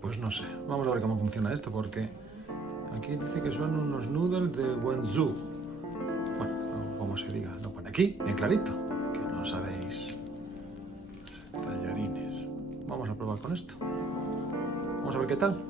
Pues no sé, vamos a ver cómo funciona esto, porque aquí dice que son unos noodles de Wenzhou. Bueno, como se diga, lo pone aquí, bien clarito, que no sabéis. Tallarines. Vamos a probar con esto. Vamos a ver qué tal.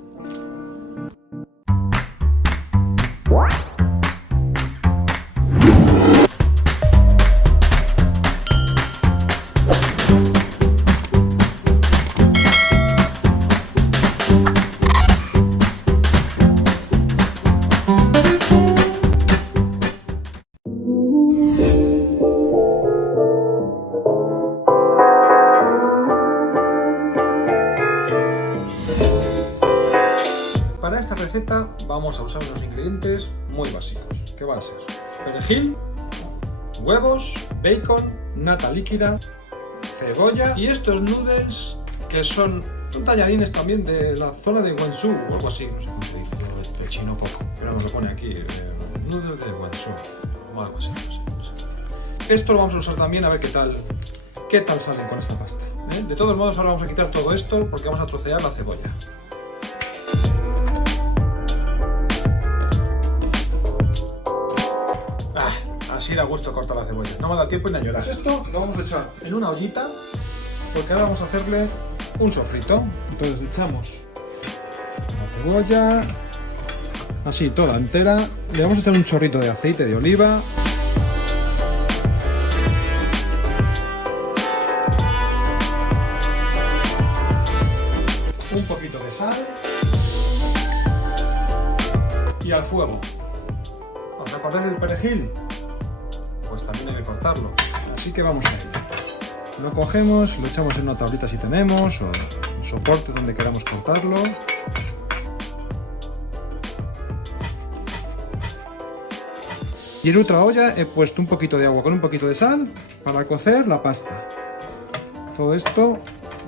Para esta receta vamos a usar unos ingredientes muy básicos, que van a ser perejil, huevos, bacon, nata líquida, cebolla y estos noodles que son tallarines también de la zona de Wenzhou o algo así, no sé cómo se dice, el chino poco, pero nos lo pone aquí, noodles de Wenzhou o algo así, no sé. Esto lo vamos a usar también a ver qué tal salen con esta pasta. De todos modos ahora vamos a quitar todo esto porque vamos a trocear la cebolla. Así da gusto cortar la cebolla, no me da tiempo ni a llorar. Esto lo vamos a echar en una ollita porque ahora vamos a hacerle un sofrito. Entonces echamos la cebolla, así toda entera, le vamos a echar un chorrito de aceite de oliva. Un poquito de sal y al fuego. ¿Os acordáis del perejil? Pues también hay que cortarlo, así que vamos a ello. Lo cogemos, lo echamos en una tablita si tenemos, o en soporte donde queramos cortarlo. Y en otra olla he puesto un poquito de agua con un poquito de sal para cocer la pasta. Todo esto,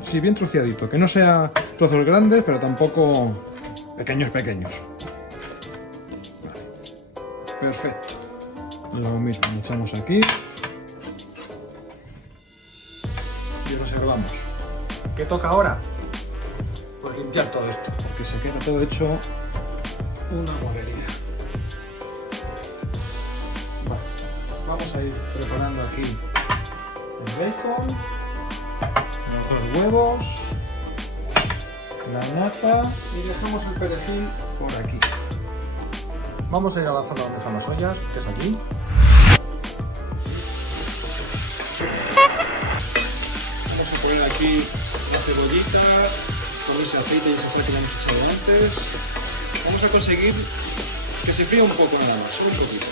sí, bien troceadito, que no sea trozos grandes, pero tampoco pequeños. Vale. Perfecto. Lo mismo, lo echamos aquí y reservamos. ¿Qué toca ahora? Pues limpiar todo esto, porque se queda todo hecho una guarrería. Vale, vamos a ir preparando aquí el bacon, los huevos, la nata y dejamos el perejil por aquí. Vamos a ir a la zona donde están las ollas, que es aquí. Vamos a poner aquí la cebollita con ese aceite y esa sal que le hemos echado antes. Vamos a conseguir que se fría un poco nada más, solo un poquito.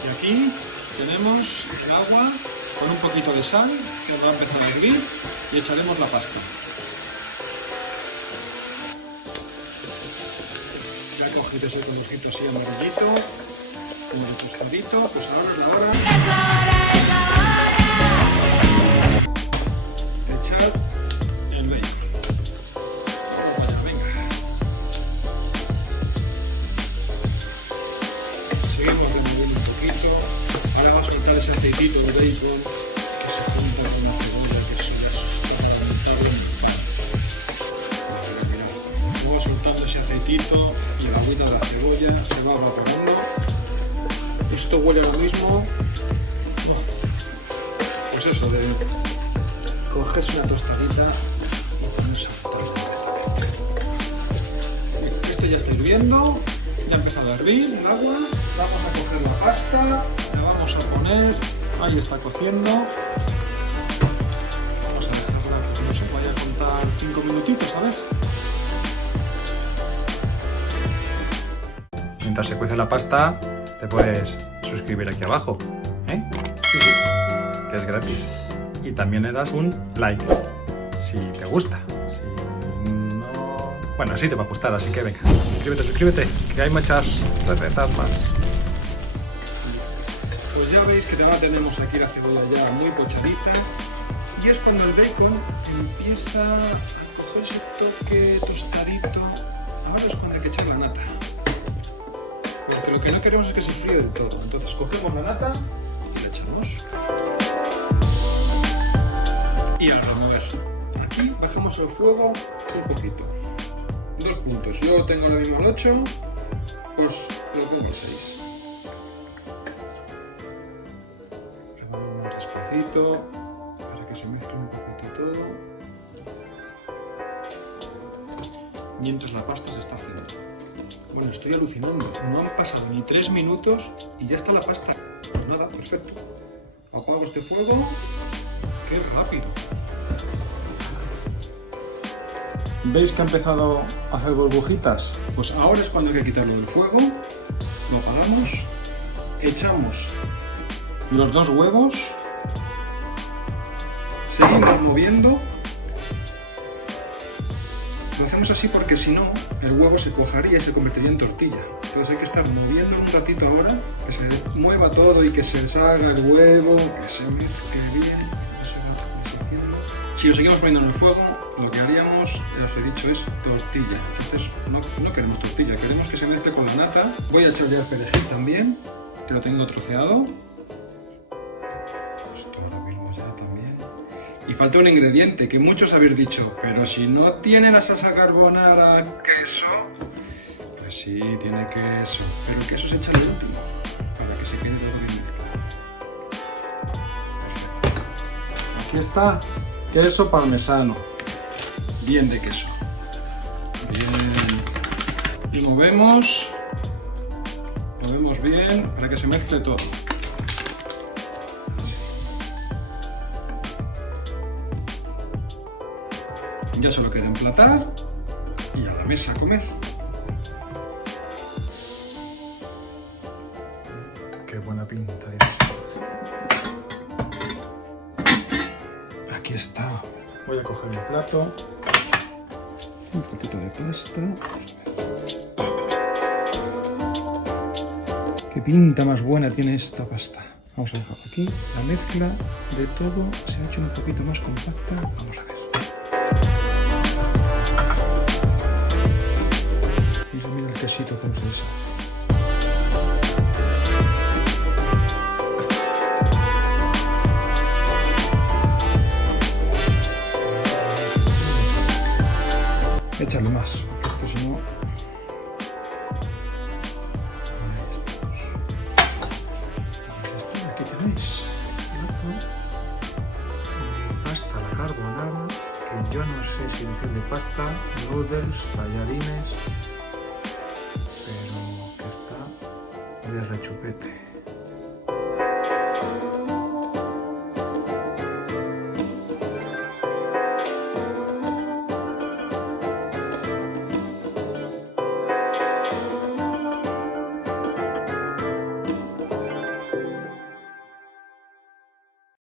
Y aquí tenemos el agua con un poquito de sal que va a empezar a hervir y echaremos la pasta. Ya cogido ese tomatito así amarillito, como tostadito, pues ahora es la hora. Echar el bacon. Venga. Seguimos removiendo un poquito. Ahora va a soltar ese aceitito de bacon que se junta con la cebolla que se les está reventado en el pan. Va soltando ese aceitito y la agüita de la cebolla se va evaporando. Esto huele a lo mismo. Pues eso, de coges una tostadita y pones a fritar. Esto ya está hirviendo, ya ha empezado a hervir el agua. Vamos a coger la pasta, la vamos a poner, ahí está cociendo. Vamos a dejarla que no se vaya a contar 5 minutitos, ¿sabes? Mientras se cuece la pasta, te puedes suscribir aquí abajo, ¿eh? Sí, que es gratis. Y también le das un like, si te gusta. Si no... Bueno, sí te va a gustar, así que venga, suscríbete, que hay muchas recetas más. Pues ya veis que ya tenemos aquí la cebolla ya muy pochadita. Y es cuando el bacon empieza a coger ese toque tostadito. Ahora es cuando hay que echar la nata. Porque lo que no queremos es que se fríe del todo. Entonces cogemos la nata y la echamos. Y al remover. Aquí bajamos el fuego un poquito. 2 puntos. Yo tengo ahora mismo el 8, pues lo pongo el 6. Revolvemos despacito para que se mezcle un poquito todo. Mientras la pasta se está haciendo. Bueno, estoy alucinando. No han pasado ni 3 minutos y ya está la pasta. Pues nada, perfecto. Apago este fuego. ¡Qué rápido! ¿Veis que ha empezado a hacer burbujitas? Pues ahora es cuando hay que quitarlo del fuego. Lo apagamos. Echamos los 2 huevos. Seguimos moviendo. Lo hacemos así porque si no, el huevo se cuajaría y se convertiría en tortilla. Entonces hay que estar moviendo un ratito ahora, que se mueva todo y que se deshaga el huevo, que se mezcle bien, que se va deshaciendo. Si lo seguimos poniendo en el fuego, lo que haríamos, ya os he dicho, es tortilla. Entonces no queremos tortilla, queremos que se mezcle con la nata. Voy a echarle el perejil también, que lo tengo troceado. Esto ahora mismo ya también. Y falta un ingrediente que muchos habéis dicho, pero si no tiene la salsa carbonara queso, pues sí, tiene queso, pero el queso se echa al último, para que se quede todo bien mezclado. Perfecto. Aquí está, queso parmesano, bien de queso, bien, y movemos bien para que se mezcle todo. Ya solo queda emplatar y a la mesa a comer. Qué buena pinta, Dios. Aquí está. Voy a coger mi plato. Un poquito de pasta. Qué pinta más buena tiene esta pasta. Vamos a dejarlo aquí. La mezcla de todo se ha hecho un poquito más compacta. Vamos a ver. Mira el quesito con salsa. Échale más, porque esto si no... Ahí estamos. Aquí tenéis pasta a la carbonara, que yo no sé si decir de pasta, noodles, tallarines, pero que está de rechupete.